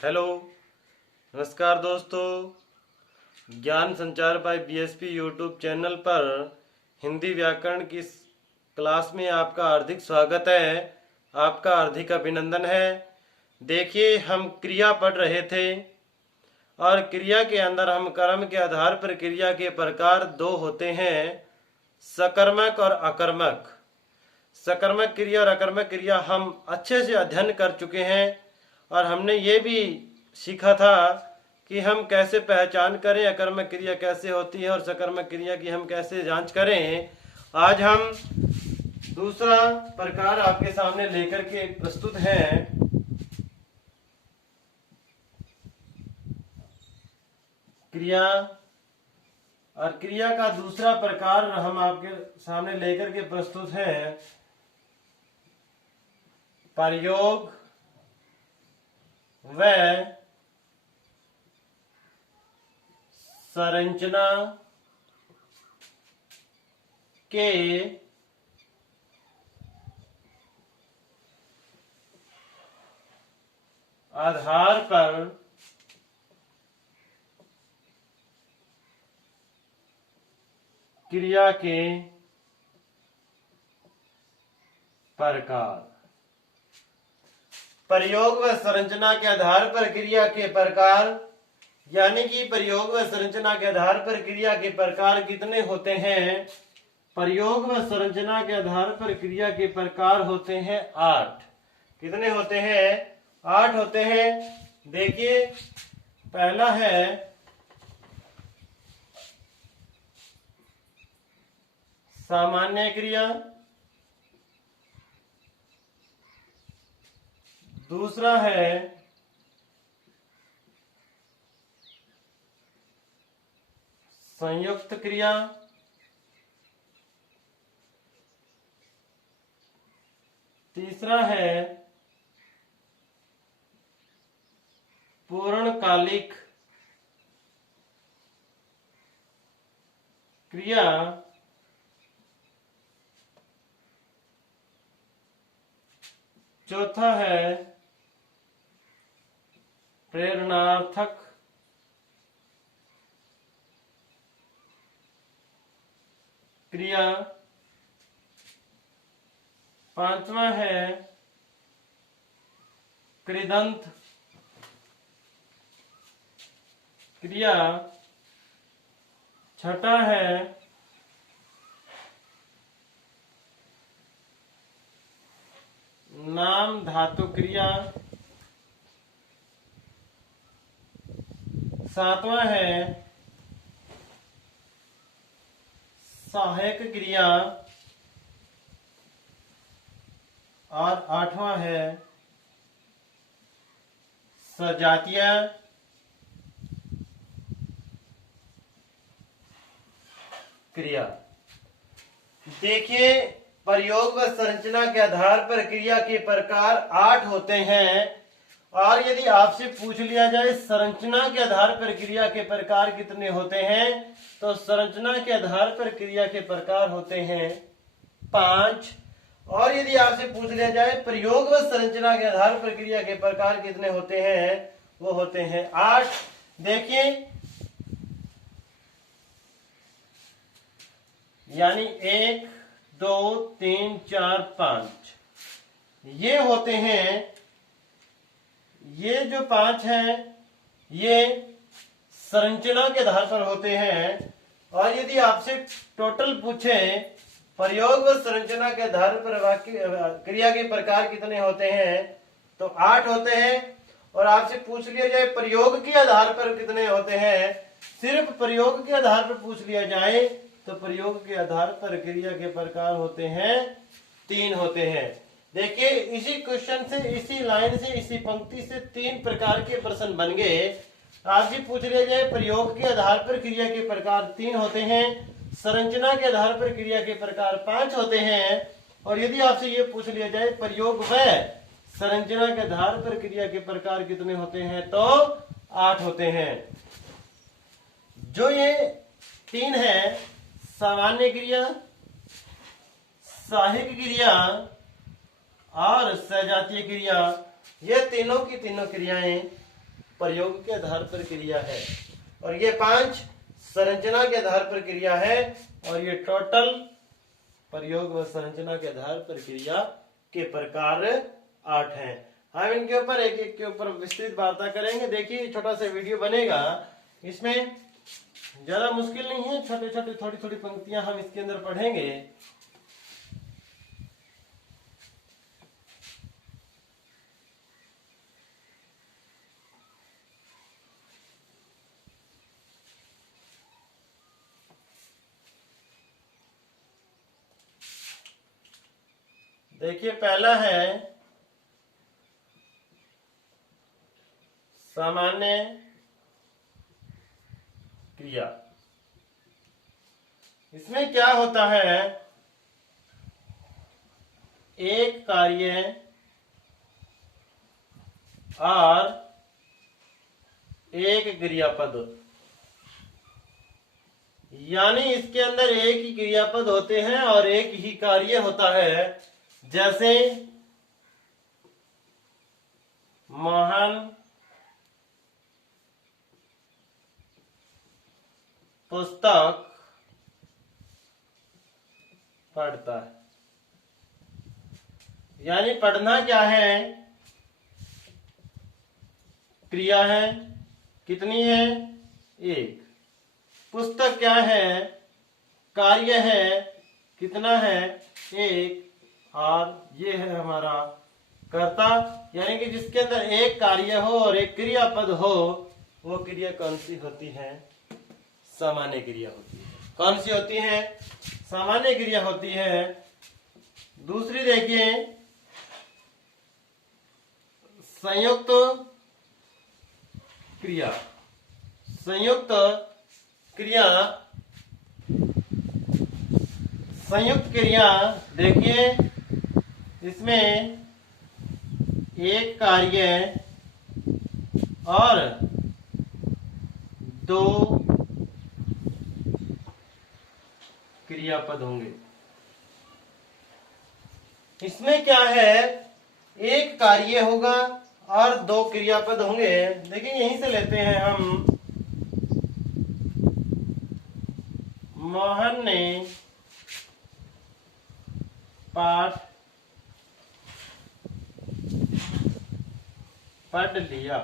Hello, नमस्कार दोस्तों। ज्ञान संचार बाय बीएसपी यूट्यूब चैनल पर हिंदी व्याकरण की क्लास में आपका हार्दिक स्वागत है, आपका हार्दिक अभिनंदन है। देखिए, हम क्रिया पढ़ रहे थे और क्रिया के अंदर हम कर्म के आधार पर क्रिया के प्रकार दो होते हैं, सकर्मक और अकर्मक। सकर्मक क्रिया और अकर्मक क्रिया हम अच्छे से अध्ययन कर चुके हैं और हमने ये भी सीखा था कि हम कैसे पहचान करें अकर्मक क्रिया कैसे होती है और सकर्मक क्रिया की हम कैसे जांच करें। आज हम दूसरा प्रकार आपके सामने लेकर के प्रस्तुत हैं। क्रिया और क्रिया का दूसरा प्रकार हम आपके सामने लेकर के प्रस्तुत हैं, प्रयोग व संरचना के आधार पर क्रिया के प्रकार। प्रयोग व संरचना के आधार पर क्रिया के प्रकार, यानी कि प्रयोग व संरचना के आधार पर क्रिया के प्रकार कितने होते हैं? प्रयोग व संरचना के आधार पर क्रिया के प्रकार होते हैं 8। कितने होते हैं? 8 होते हैं। देखिए, पहला है सामान्य क्रिया, दूसरा है संयुक्त क्रिया, तीसरा है पूर्णकालिक क्रिया, चौथा है प्रेरणार्थक क्रिया, पांचवा है कृदंत क्रिया, छठा है नाम धातु क्रिया, सातवां है सहायक क्रिया और आठवां है सजातीय क्रिया। देखिए, प्रयोग व संरचना के आधार पर क्रिया के प्रकार 8 होते हैं और यदि आपसे पूछ लिया जाए संरचना के आधार पर क्रिया के प्रकार कितने होते हैं, तो संरचना के आधार पर क्रिया के प्रकार होते हैं 5। और यदि आपसे पूछ लिया जाए प्रयोग व संरचना के आधार पर क्रिया के प्रकार कितने होते हैं, वो होते हैं 8। देखिए, यानी 1 2 3 4 5 ये होते हैं। ये जो 5 हैं ये संरचना के आधार पर होते हैं। और यदि आपसे टोटल पूछे प्रयोग व संरचना के आधार पर वाक्य क्रिया के प्रकार कितने होते हैं, तो 8 होते हैं। और आपसे पूछ लिया जाए प्रयोग के आधार पर कितने होते हैं, सिर्फ प्रयोग के आधार पर पूछ लिया जाए तो प्रयोग के आधार पर क्रिया के प्रकार होते हैं 3 होते हैं। देखिए, इसी क्वेश्चन से, इसी लाइन से, इसी पंक्ति से 3 प्रकार के प्रश्न बन गए। आपसे पूछ लिया जाए प्रयोग के आधार पर क्रिया के प्रकार 3 होते हैं, संरचना के आधार पर क्रिया के प्रकार 5 होते हैं। और यदि आपसे ये पूछ लिया जाए प्रयोग व संरचना के आधार पर क्रिया के प्रकार कितने होते हैं, तो 8 होते हैं। जो ये 3 है, सामान्य क्रिया, सहायक क्रिया और सजातीय क्रिया, ये तीनों की तीनों क्रियाएं प्रयोग के आधार पर क्रिया है, और ये 5 संरचना के आधार पर क्रिया है, और ये टोटल प्रयोग व संरचना के आधार पर क्रिया के प्रकार 8 हैं। हम इनके ऊपर एक एक के ऊपर विस्तृत वार्ता करेंगे। देखिए छोटा सा वीडियो बनेगा, इसमें ज्यादा मुश्किल नहीं है, छोटे छोटे थोड़ी थोड़ी पंक्तियां हम इसके अंदर पढ़ेंगे। देखिए पहला है सामान्य क्रिया। इसमें क्या होता है, एक कार्य और एक क्रियापद, यानी इसके अंदर एक ही क्रियापद होते हैं और एक ही कार्य होता है। जैसे मोहन पुस्तक पढ़ता है, यानी पढ़ना क्या है, क्रिया है, कितनी है, एक। पुस्तक क्या है, कार्य है, कितना है, एक। और ये है हमारा कर्ता, यानी कि जिसके अंदर एक कार्य हो और एक क्रियापद हो, वो क्रिया कौन सी होती है, सामान्य क्रिया होती है। कौन सी होती है, सामान्य क्रिया होती है। दूसरी देखिए संयुक्त क्रिया। संयुक्त क्रिया, संयुक्त क्रिया देखिए इसमें एक कार्य और 2 क्रियापद होंगे। इसमें क्या है, एक कार्य होगा और 2 क्रियापद होंगे। देखिए यहीं से लेते हैं हम, मोहन ने पाठ पढ़ लिया।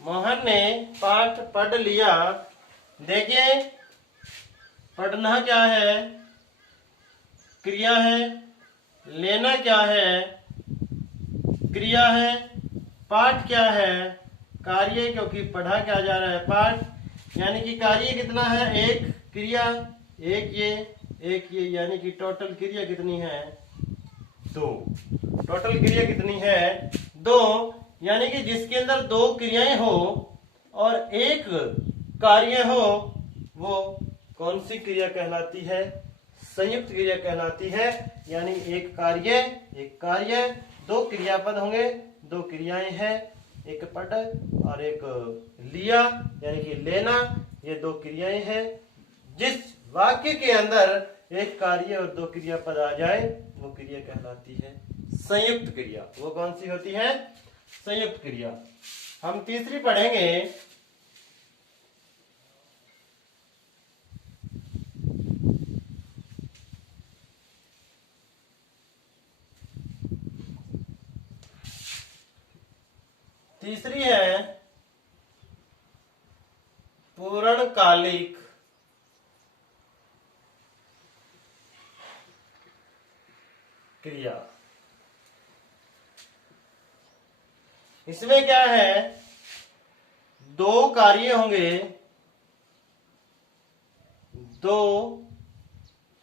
मोहन ने पाठ पढ़ लिया। देखिए पढ़ना क्या है, क्रिया है, लेना क्या है, क्रिया है, पाठ क्या है, कार्य, क्योंकि पढ़ा क्या जा रहा है, पाठ। यानी कि कार्य कितना है, एक, क्रिया एक, ये यानी कि टोटल क्रिया कितनी है, 2। टोटल क्रिया कितनी है, 2। यानी कि जिसके अंदर 2 क्रियाएं हो और एक कार्य हो, वो कौन सी क्रिया कहलाती है, संयुक्त क्रिया कहलाती है। यानी एक कार्य 2 क्रियापद होंगे, 2 क्रियाएं हैं, एक पढ़ और एक लिया, यानी कि लेना, ये 2 क्रियाएं हैं। जिस वाक्य के अंदर एक कार्य और 2 क्रियापद आ जाए, वो क्रिया कहलाती है संयुक्त क्रिया। वो कौन सी होती है, संयुक्त क्रिया। हम तीसरी पढ़ेंगे, तीसरी है पूर्णकालिक क्रिया। इसमें क्या है, 2 कार्य होंगे, 2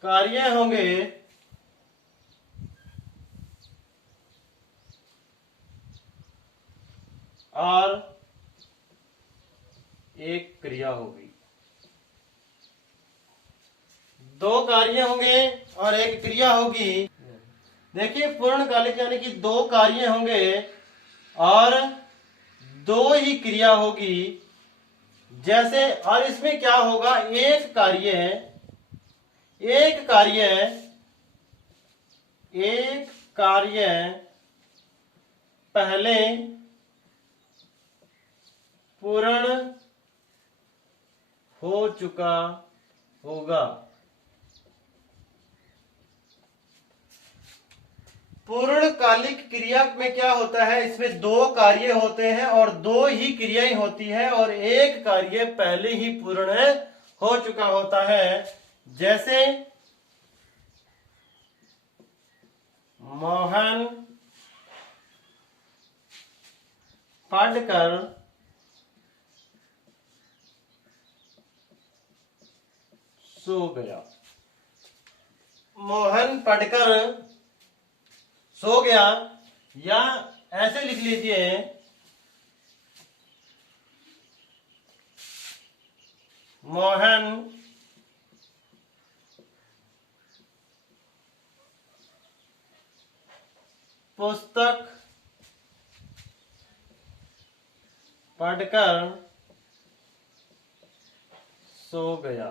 कार्य होंगे और एक क्रिया होगी। 2 कार्य होंगे और एक क्रिया होगी। देखिए पूर्णकालिक यानी कि 2 कार्य होंगे और 2 ही क्रिया होगी। जैसे, और इसमें क्या होगा, एक कार्य एक कार्य पहले पूर्ण हो चुका होगा। पूर्णकालिक क्रिया में क्या होता है, इसमें दो कार्य होते हैं और दो ही क्रियाएं होती है और एक कार्य पहले ही पूर्ण हो चुका होता है। जैसे मोहन पढ़कर सो गया। मोहन पढ़कर सो गया, या ऐसे लिख लीजिए मोहन पुस्तक पढ़कर सो गया।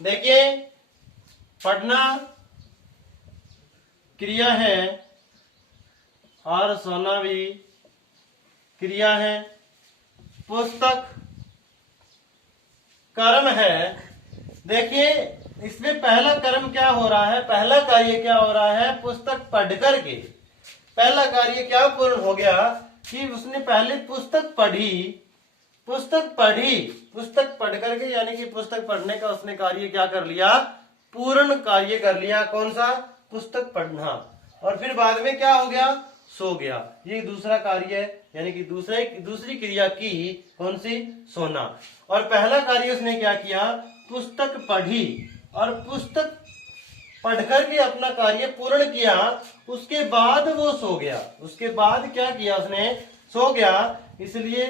देखिए, पढ़ना क्रिया है और सोना भी क्रिया है। पुस्तक कर्म है। देखिए, इसमें पहला कर्म क्या हो रहा है, पहला कार्य क्या हो रहा है, पुस्तक पढ़कर के पहला कार्य क्या पूर्ण हो गया कि उसने पहले पुस्तक पढ़ी। पुस्तक पढ़ करके, यानी कि पुस्तक पढ़ने का उसने कार्य क्या कर लिया, पूर्ण कार्य कर लिया। कौन सा, पुस्तक पढ़ना। और फिर बाद में क्या हो गया, सो गया। ये दूसरा कार्य है, यानी कि दूसरी क्रिया की कौन सी, सोना। और पहला कार्य उसने क्या किया, पुस्तक पढ़ी और पुस्तक पढ़ करके अपना कार्य पूर्ण किया। उसके बाद वो सो गया। उसके बाद क्या किया उसने, सो गया। इसलिए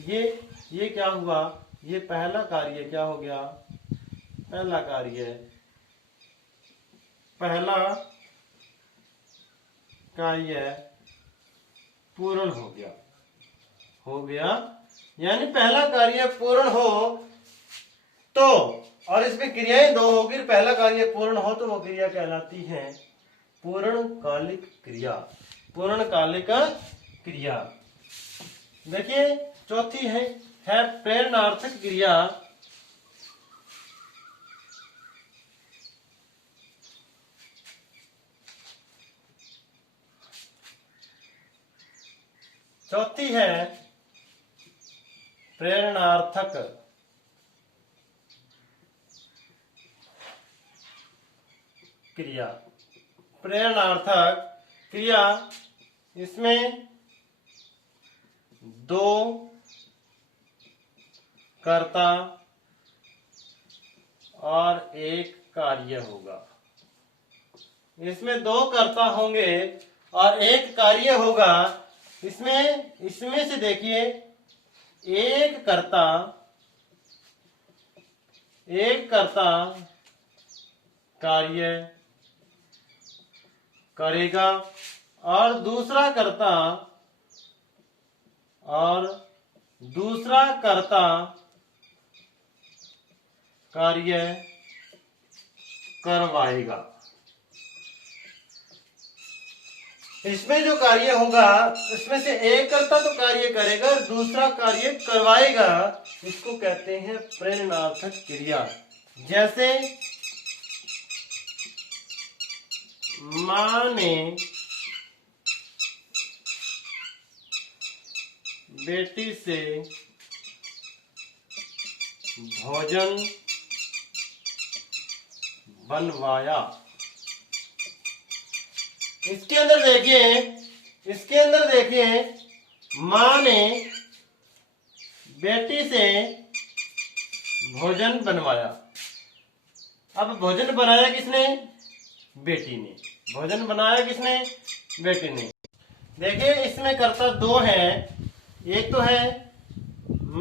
ये क्या हुआ, ये पहला कार्य क्या हो गया, पहला कार्य पूर्ण हो गया। यानी पहला कार्य पूर्ण हो तो, और इसमें क्रियाएं दो होगी, पहला कार्य पूर्ण हो तो वो क्रिया कहलाती है पूर्णकालिक क्रिया। पूर्णकालिक क्रिया। देखिए, चौथी है प्रेरणार्थक क्रिया। चौथी है प्रेरणार्थक क्रिया। प्रेरणार्थक क्रिया, इसमें दो कर्ता और एक कार्य होगा। इसमें दो कर्ता होंगे और एक कार्य होगा। इसमें से देखिए, एक कर्ता कार्य करेगा और दूसरा कर्ता कार्य करवाएगा। इसमें जो कार्य होगा उसमें से एक कर्ता तो कार्य करेगा और दूसरा कार्य करवाएगा। इसको कहते हैं प्रेरणार्थक क्रिया। जैसे मां ने बेटी से भोजन बनवाया। इसके अंदर देखिए, मां ने बेटी से भोजन बनवाया। अब भोजन बनाया किसने, बेटी ने। भोजन बनाया किसने, बेटी ने। देखिए, इसमें कर्ता दो है, एक तो है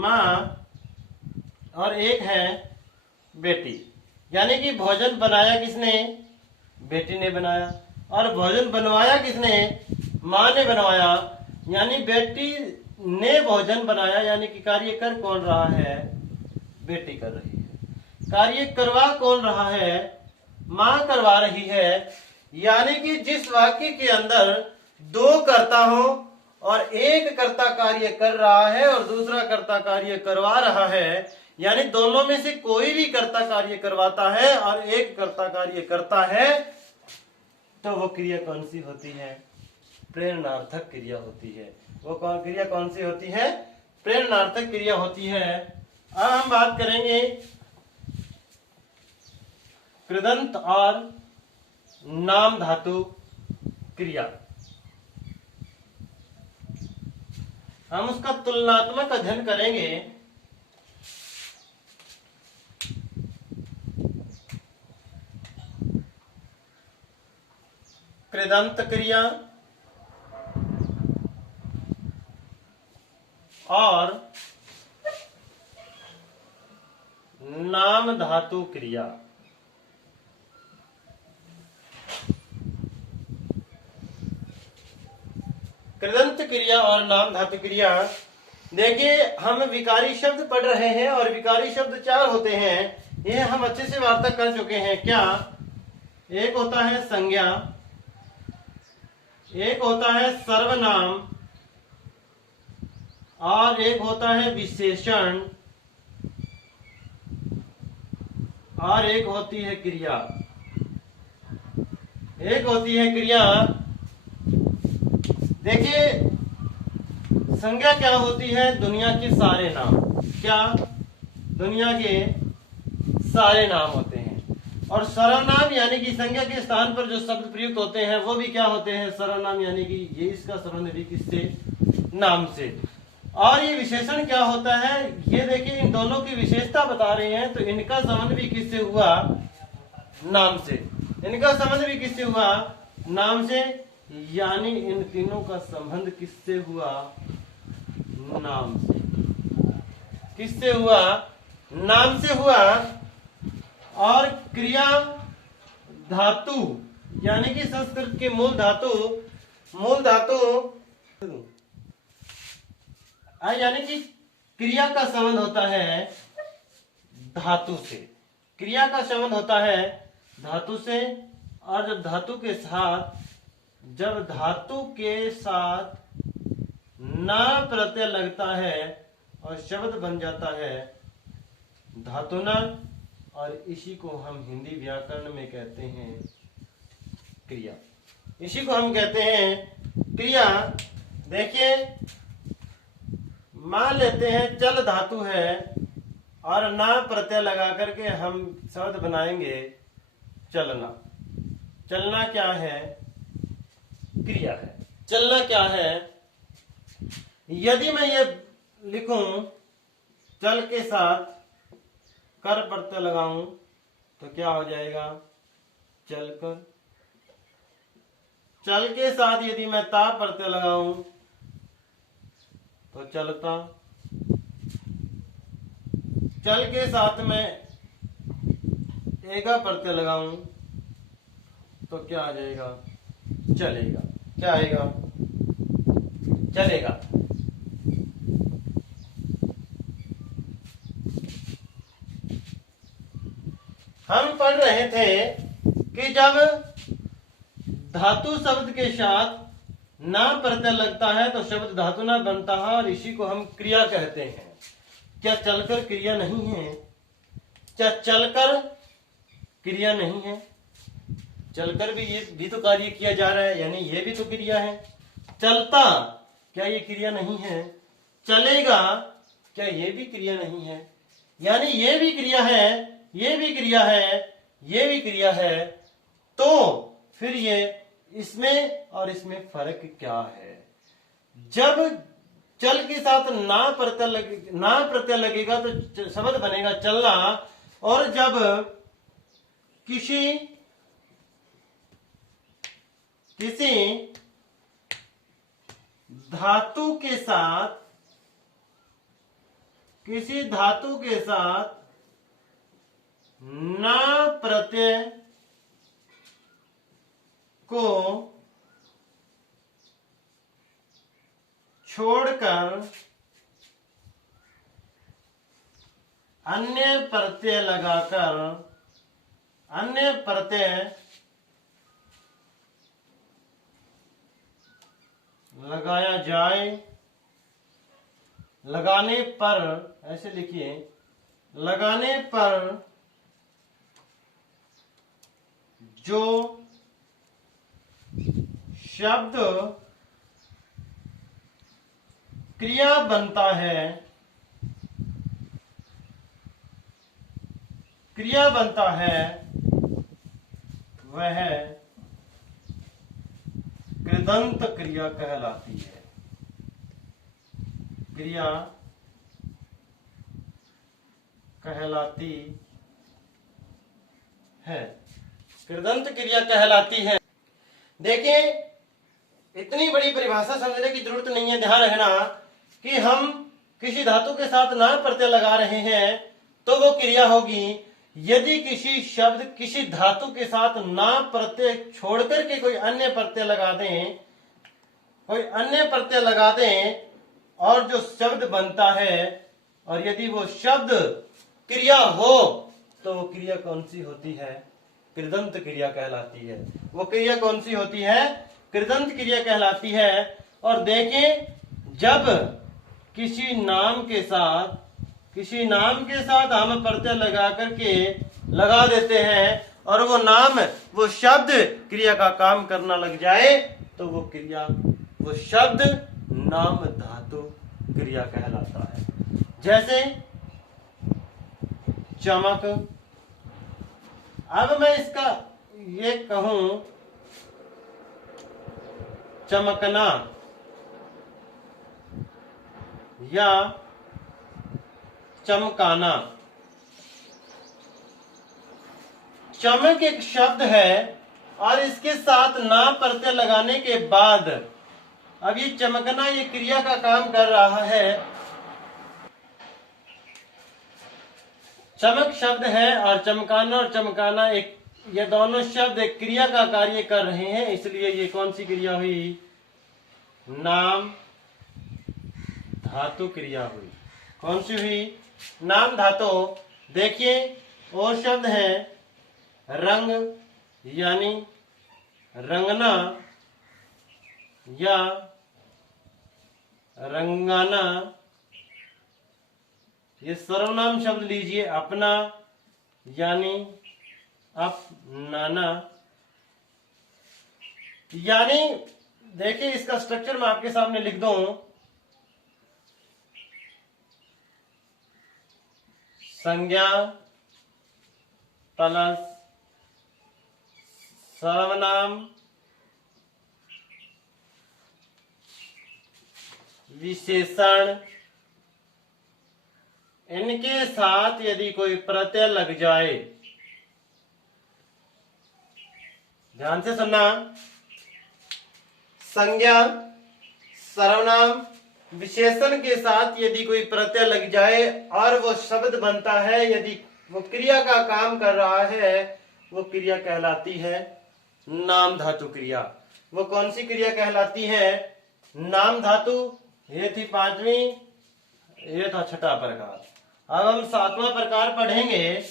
मां और एक है बेटी। यानी कि भोजन बनाया किसने, बेटी ने बनाया। और भोजन बनवाया किसने, मां ने बनवाया। यानी बेटी ने भोजन बनाया, यानी कि कार्य कर कौन रहा है, बेटी कर रही है। कार्य करवा कौन रहा है, माँ करवा रही है, यानी कि जिस वाक्य के अंदर दो कर्ता हो और एक कर्ता कार्य कर रहा है और दूसरा कर्ता कार्य करवा रहा है, यानी दोनों में से कोई भी कर्ता कार्य करवाता है और एक कर्ता कार्य करता है, तो वो क्रिया कौन सी होती है? प्रेरणार्थक क्रिया होती है। वो क्रिया कौन सी होती है? प्रेरणार्थक क्रिया होती है। अब हम बात करेंगे कृदंत और नाम धातु क्रिया। हम उसका तुलनात्मक अध्ययन करेंगे। कृदंत क्रिया और नाम धातु क्रिया। कृदंत क्रिया और नाम धातु क्रिया। देखिए, हम विकारी शब्द पढ़ रहे हैं और विकारी शब्द चार होते हैं। ये हम अच्छे से वार्ता कर चुके हैं। क्या? एक होता है संज्ञा, एक होता है सर्वनाम और एक होता है विशेषण और एक होती है क्रिया। एक होती है क्रिया। देखिए, संज्ञा क्या होती है? दुनिया के सारे नाम। क्या? दुनिया के सारे नाम होते हैं। और सर्वनाम यानी कि संज्ञा के स्थान पर जो शब्द प्रयुक्त होते हैं वो भी क्या होते हैं? सर्वनाम, यानी कि ये इसका संबंध भी किससे? नाम से। और ये विशेषण क्या होता है? ये देखिए, इन दोनों की विशेषता बता रहे हैं, तो इनका संबंध भी किससे हुआ? नाम से। इनका संबंध भी किससे हुआ? नाम से। यानी इन तीनों का संबंध किससे हुआ? नाम से। किससे हुआ? नाम से हुआ। और क्रिया धातु यानी कि संस्कृत के मूल धातु यानी कि क्रिया का संबंध होता है धातु से। क्रिया का संबंध होता है धातु से। और जब धातु के साथ ना प्रत्यय लगता है और शब्द बन जाता है धातुना, और इसी को हम हिंदी व्याकरण में कहते हैं क्रिया। इसी को हम कहते हैं क्रिया। देखिए, मान लेते हैं चल धातु है और ना प्रत्यय लगा करके हम शब्द बनाएंगे चलना। चलना क्या है? क्रिया है। चलना क्या है? यदि मैं ये लिखूं चल के साथ कर प्रत्यय लगाऊं तो क्या हो जाएगा? चलकर। चल के साथ यदि मैं ता प्रत्यय लगाऊं तो चलता। चल के साथ मैं एगा प्रत्यय लगाऊं तो क्या आ जाएगा? चलेगा। क्या आएगा? चलेगा। हम पढ़ रहे थे कि जब धातु शब्द के साथ ना प्रत्यय लगता है तो शब्द धातु ना बनता है और इसी को हम क्रिया कहते हैं। क्या चलकर क्रिया नहीं है? क्या चलकर क्रिया नहीं है? चलकर भी ये भी तो कार्य किया जा रहा है, यानी ये भी तो क्रिया है। चलता, क्या ये क्रिया नहीं है? चलेगा, क्या ये भी क्रिया नहीं है? यानी ये भी क्रिया है, ये भी क्रिया है, ये भी क्रिया है। तो फिर ये इसमें और इसमें फर्क क्या है? जब चल के साथ ना प्रत्यय लगेगा तो शब्द बनेगा चलना, और जब किसी धातु के साथ ना प्रत्यय को छोड़कर अन्य प्रत्यय लगाकर अन्य प्रत्यय लगाया जाए, लगाने पर, ऐसे लिखिए, लगाने पर जो शब्द क्रिया बनता है, क्रिया बनता है, वह कृदंत क्रिया कहलाती है। क्रिया कहलाती है, कृदंत क्रिया कहलाती है। देखिए, इतनी बड़ी परिभाषा समझने की जरूरत नहीं है। ध्यान रखना कि हम किसी धातु के साथ ना प्रत्यय लगा रहे हैं तो वो क्रिया होगी। यदि किसी शब्द किसी धातु के साथ ना प्रत्यय छोड़कर के कोई अन्य प्रत्यय लगा दें, कोई अन्य प्रत्यय लगा दें और जो शब्द बनता है, और यदि वो शब्द क्रिया हो तो वो क्रिया कौन सी होती है? कृदंत क्रिया कहलाती है। वो क्रिया कौन सी होती है? कृदंत क्रिया कहलाती है। और देखें, जब किसी नाम के साथ हम प्रत्यय लगा करके लगा देते हैं और वो नाम, वो शब्द क्रिया का काम करना लग जाए तो वो क्रिया, वो शब्द नाम धातु क्रिया कहलाता है। जैसे चमक। अब मैं इसका ये कहूं चमकना या चमकाना। चमक एक शब्द है और इसके साथ ना प्रत्यय लगाने के बाद अब ये चमकना, ये क्रिया का काम कर रहा है। चमक शब्द है और चमकाना एक, ये दोनों शब्द एक क्रिया का कार्य कर रहे हैं, इसलिए ये कौन सी क्रिया हुई? नाम धातु क्रिया हुई। कौन सी हुई? नाम धातु। देखिए, और शब्द है रंग यानी रंगना या रंगाना। ये सर्वनाम शब्द लीजिए, अपना यानी अपनाना। यानी देखिए, इसका स्ट्रक्चर मैं आपके सामने लिख दूं। संज्ञा प्लस सर्वनाम विशेषण, इनके साथ यदि कोई प्रत्यय लग जाए, ध्यान से सुनना, संज्ञा सर्वनाम विशेषण के साथ यदि कोई प्रत्यय लग जाए और वो शब्द बनता है, यदि वो क्रिया का काम कर रहा है, वो क्रिया कहलाती है नाम धातु क्रिया। वो कौन सी क्रिया कहलाती है? नाम धातु। ये थी पांचवी, ये था छठा प्रकार। अब हम सातवां प्रकार पढ़ेंगे।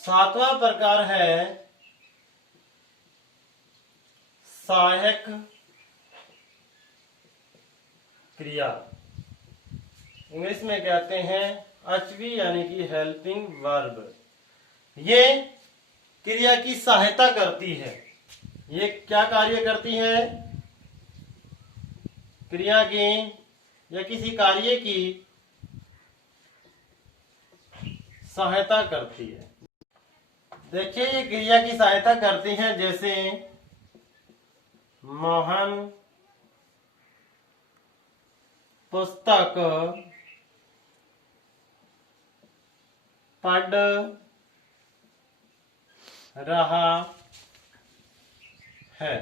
सातवां प्रकार है सहायक क्रिया। इंग्लिश में कहते हैं एचवी यानी कि हेल्पिंग वर्ब। ये क्रिया की सहायता करती है। ये क्या कार्य करती है? क्रिया की या किसी कार्य की सहायता करती है। देखिए, ये क्रिया की सहायता करती हैं। जैसे मोहन पुस्तक पढ़ रहा है।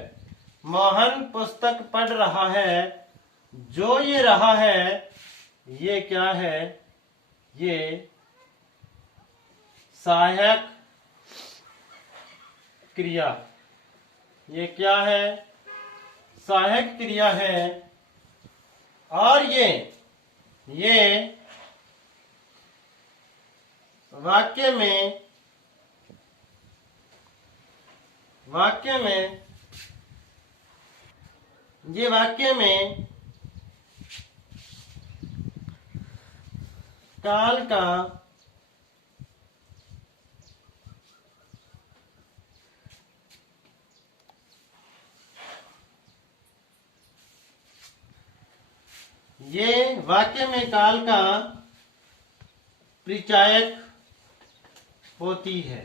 मोहन पुस्तक पढ़ रहा है। जो ये रहा है ये क्या है, ये सहायक क्रिया। ये क्या है, सहायक क्रिया है। और ये वाक्य में ये वाक्य में काल का काल का परिचायक होती है।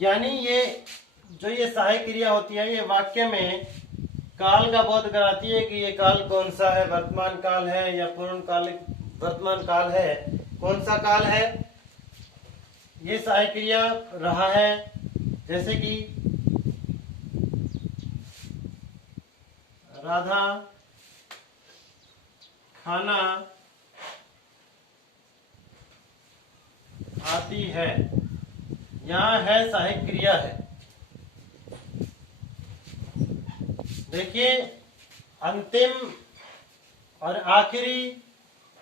यानी ये जो ये सहायक क्रिया होती है ये वाक्य में काल का बोध कराती है कि ये काल कौन सा है, वर्तमान काल है या पूर्णकालिक वर्तमान काल है, कौन सा काल है। ये सहायक क्रिया रहा है, जैसे कि राधा खाना आती है, यहां है सहायक क्रिया है। देखिए अंतिम और आखिरी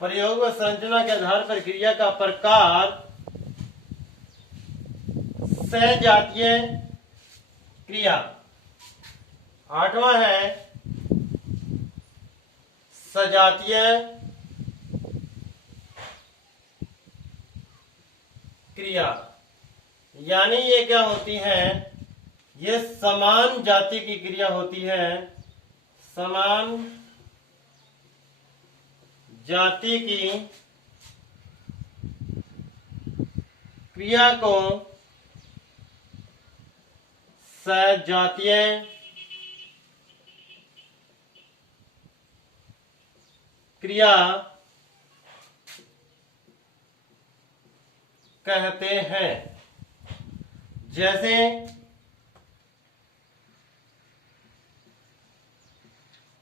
प्रयोग व संरचना के आधार पर क्रिया का प्रकार सजातीय क्रिया। आठवां है सजातीय क्रिया। यानी ये क्या होती है, ये समान जाति की क्रिया होती है। समान जाति की क्रिया को सजातीय क्रिया कहते हैं। जैसे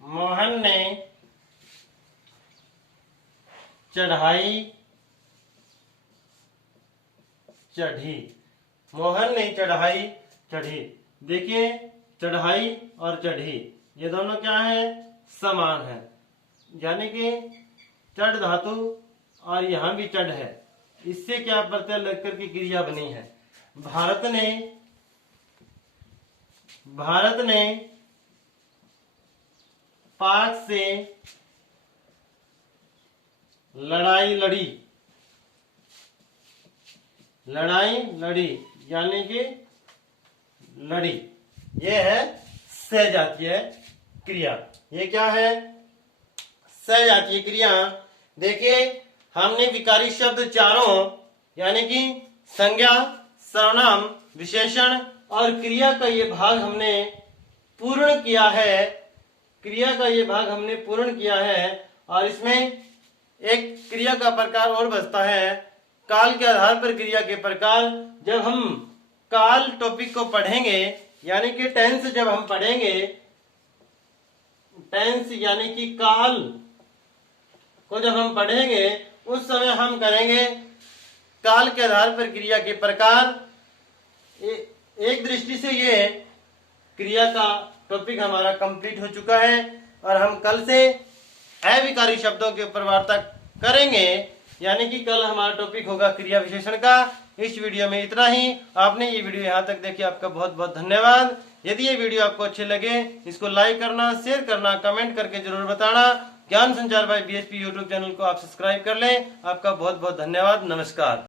मोहन ने चढ़ाई चढ़ी। मोहन ने चढ़ाई चढ़ी। देखिए चढ़ाई और चढ़ी ये दोनों क्या है, समान है। यानी कि चढ़ धातु और यहां भी चढ़ है, इससे क्या प्रत्यय लगकर की क्रिया बनी है। भारत ने पाक से लड़ाई लड़ी यानी कि लड़ी। ये है सजातीय क्रिया। ये क्या है, सजातीय क्रिया। देखिए हमने विकारी शब्द चारों यानी कि संज्ञा, सर्वनाम, विशेषण और क्रिया का ये भाग हमने पूर्ण किया है। और इसमें एक क्रिया का प्रकार और बचता है, काल के आधार पर क्रिया के प्रकार। जब हम काल टॉपिक को पढ़ेंगे यानी कि टेंस जब हम पढ़ेंगे, टेंस यानी कि काल को जब हम पढ़ेंगे उस समय हम करेंगे काल के आधार पर क्रिया के प्रकार। एक दृष्टि से ये क्रिया का टॉपिक हमारा कंप्लीट हो चुका है और हम कल से अविकारी शब्दों के ऊपर वार्ता करेंगे। यानी कि कल हमारा टॉपिक होगा क्रिया विशेषण का। इस वीडियो में इतना ही। आपने ये वीडियो यहाँ तक देखी, आपका बहुत बहुत धन्यवाद। यदि ये वीडियो आपको अच्छे लगे इसको लाइक करना, शेयर करना, कमेंट करके जरूर बताना। ज्ञान संचार बाय बीएसपी यूट्यूब चैनल को आप सब्सक्राइब कर लें। आपका बहुत बहुत धन्यवाद। नमस्कार।